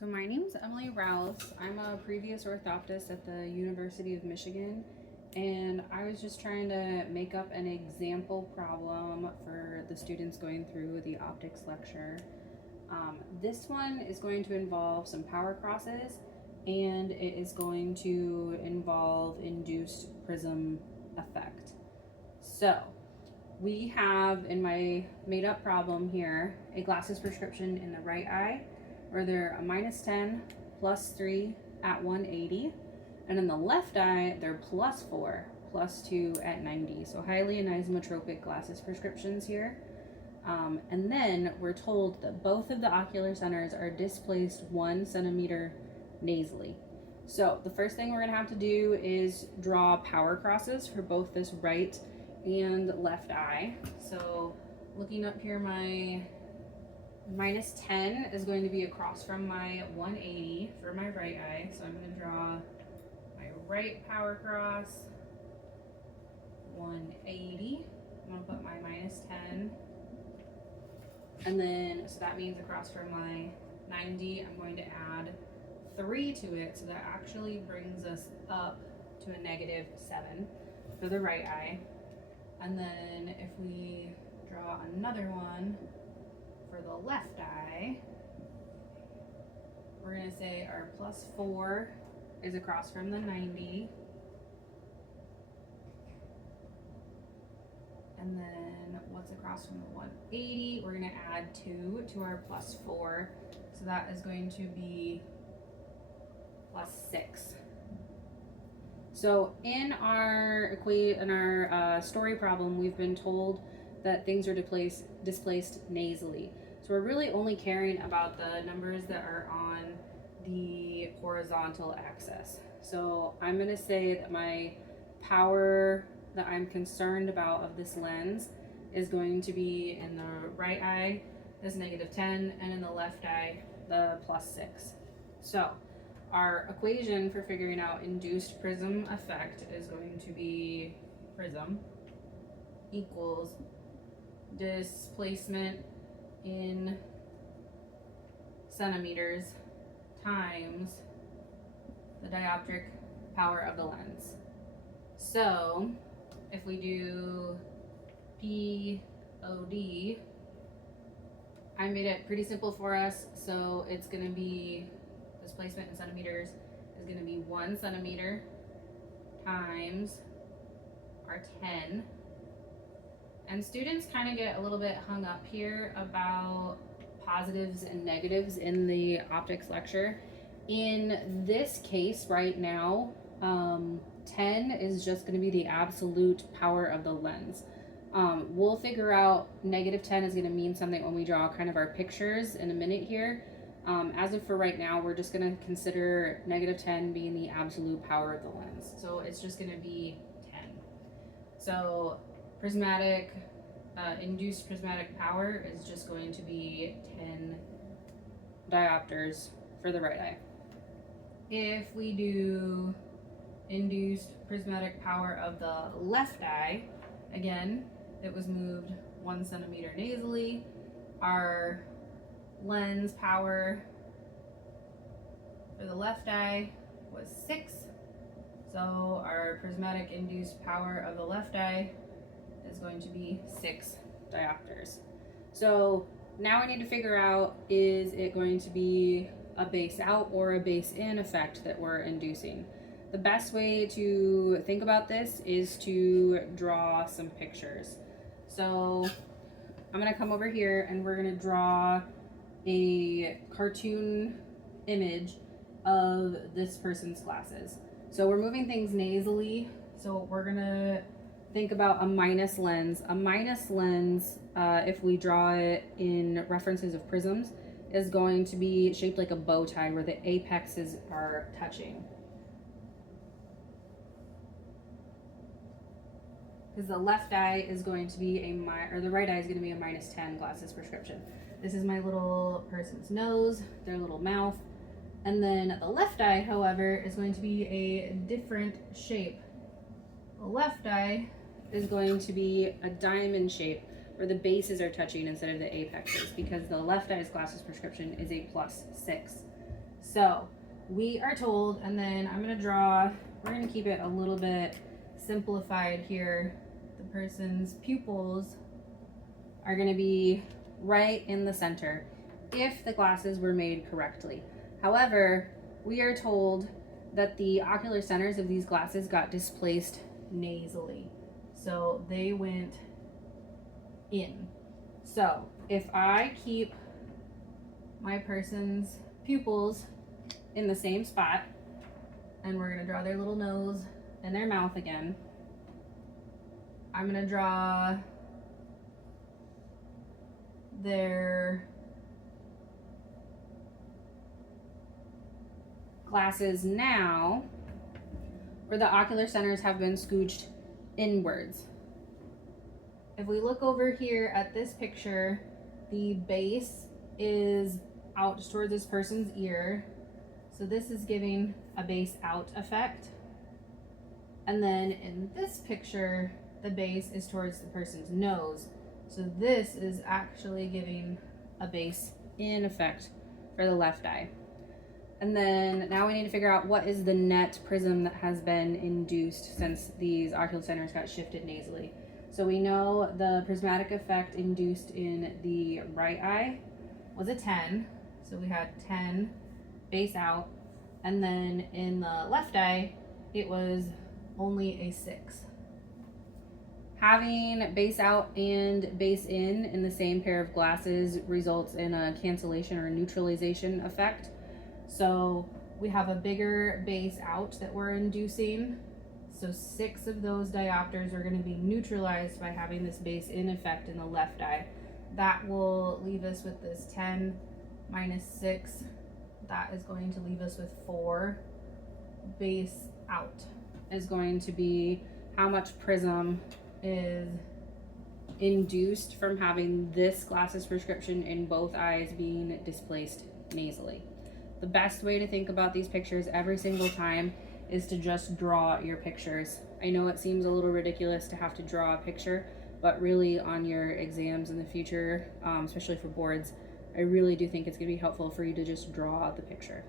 So my name's Emily Rouse. I'm a previous orthoptist at the University of Michigan, and I was just trying to make up an example problem for the students going through the optics lecture. This one is going to involve some power crosses, and it is going to involve induced prism effect. So we have in my made up problem here a glasses prescription in the right eye where they're a -10, +3 at 180, and in the left eye they're +4, +2 at 90. So highly anisotropic glasses prescriptions here. And then we're told that both of the ocular centers are displaced 1 centimeter nasally. So the first thing we're going to have to do is draw power crosses for both this right and left eye. So looking up here, my -10 is going to be across from my 180 for my right eye. So I'm going to draw my right power cross, 180. I'm going to put my -10. And then, so that means across from my 90, I'm going to add 3 to it. So that actually brings us up to a -7 for the right eye. And then if we draw another one for the left eye, we're going to say our +4 is across from the 90. And then what's across from the 180? We're going to add 2 to our +4. So that is going to be +6. So in our story problem, we've been told that things are displaced nasally. So we're really only caring about the numbers that are on the horizontal axis. So I'm going to say that my power that I'm concerned about of this lens is going to be in the right eye, this -10, and in the left eye, the +6. So our equation for figuring out induced prism effect is going to be prism equals displacement in centimeters times the dioptric power of the lens. So if we do POD, I made it pretty simple for us. So it's going to be displacement in centimeters is going to be 1 centimeter times our 10. And students kind of get a little bit hung up here about positives and negatives in the optics lecture. In this case right now, 10 is just going to be the absolute power of the lens. We'll figure out -10 is going to mean something when we draw kind of our pictures in a minute here. As of for right now, we're just going to consider -10 being the absolute power of the lens. So it's just going to be 10. So prismatic, induced prismatic power is just going to be 10 diopters for the right eye. If we do induced prismatic power of the left eye, again, it was moved 1 centimeter nasally. Our lens power for the left eye was 6. So our prismatic induced power of the left eye is going to be 6 diopters. So now we need to figure out, is it going to be a base out or a base in effect that we're inducing? The best way to think about this is to draw some pictures. So I'm going to come over here and we're going to draw a cartoon image of this person's glasses. So we're moving things nasally. So we're going to think about a minus lens. A minus lens, if we draw it in references of prisms, is going to be shaped like a bow tie where the apexes are touching. Because the left eye is going to be the right eye is going to be a -10 glasses prescription. This is my little person's nose, their little mouth. And then the left eye, however, is going to be a different shape. The left eye is going to be a diamond shape where the bases are touching instead of the apexes, because the left eye's glasses prescription is a +6. So we are told, and then I'm going to draw, we're going to keep it a little bit simplified here. The person's pupils are going to be right in the center if the glasses were made correctly. However, we are told that the ocular centers of these glasses got displaced nasally. So they went in. So if I keep my person's pupils in the same spot, and we're going to draw their little nose and their mouth again, I'm going to draw their glasses now, where the ocular centers have been scooched inwards. If we look over here at this picture, the base is out towards this person's ear. So this is giving a base out effect. And then in this picture, the base is towards the person's nose. So this is actually giving a base in effect for the left eye. And then now we need to figure out what is the net prism that has been induced since these ocular centers got shifted nasally. So we know the prismatic effect induced in the right eye was a 10. So we had 10 base out. And then in the left eye, it was only a 6. Having base out and base in the same pair of glasses results in a cancellation or neutralization effect. So we have a bigger base out that we're inducing. So 6 of those diopters are going to be neutralized by having this base in effect in the left eye. That will leave us with this 10 minus 6. That is going to leave us with 4. Base out is going to be how much prism is induced from having this glasses prescription in both eyes being displaced nasally. The best way to think about these pictures every single time is to just draw your pictures. I know it seems a little ridiculous to have to draw a picture, but really on your exams in the future, especially for boards, I really do think it's going to be helpful for you to just draw the picture.